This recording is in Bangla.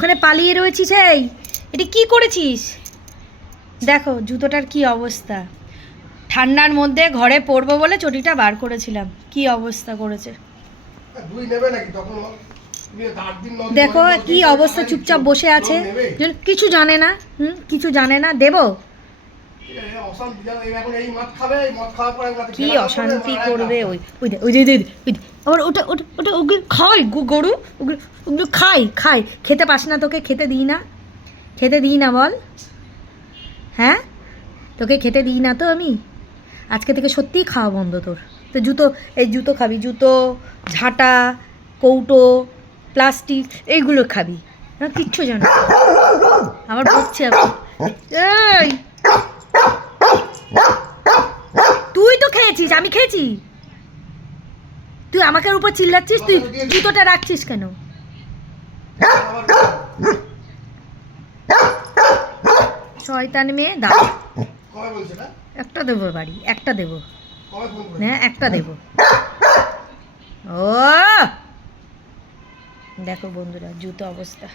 ওখানে পালিয়ে রয়েছিস? এই এটা কি করেছিস? দেখো জুতোটার কি অবস্থা। ঠান্ডার মধ্যে ঘরে পরবো বলে চটিটা বার করেছিলাম, কি অবস্থা করেছে দেখো কি অবস্থা। চুপচাপ বসে আছে, কিছু জানে না। কিছু জানে না। দেবো কি অশান্তি করবে। ওই ওই ওই আবার ওটা ওটা ওটা ওগুলো খাই গরু, ওগুলো খাই খাই। খেতে পাস না? তোকে খেতে দিই না? খেতে দিই না বল? হ্যাঁ, তোকে খেতে দিই না তো আমি? আজকে থেকে সত্যিই খাওয়া বন্ধ তোর। তো জুতো, এই জুতো খাবি, জুতো, ঝাঁটা, কৌটো, প্লাস্টিক এইগুলো খাবি। কিচ্ছু জানো আমার বকছে। এই তুই তো খেয়েছিস, আমি খেয়েছি? তুই আমাকে উপর চিল্লাচ্ছিস, তুই জুতোটা রাখছিস কেন? শয়তান মেয়ে। দাও একটা দেবো বাড়ি, একটা দেবো। হ্যাঁ একটা দেবো। ও দেখো বন্ধুরা জুতো অবস্থা।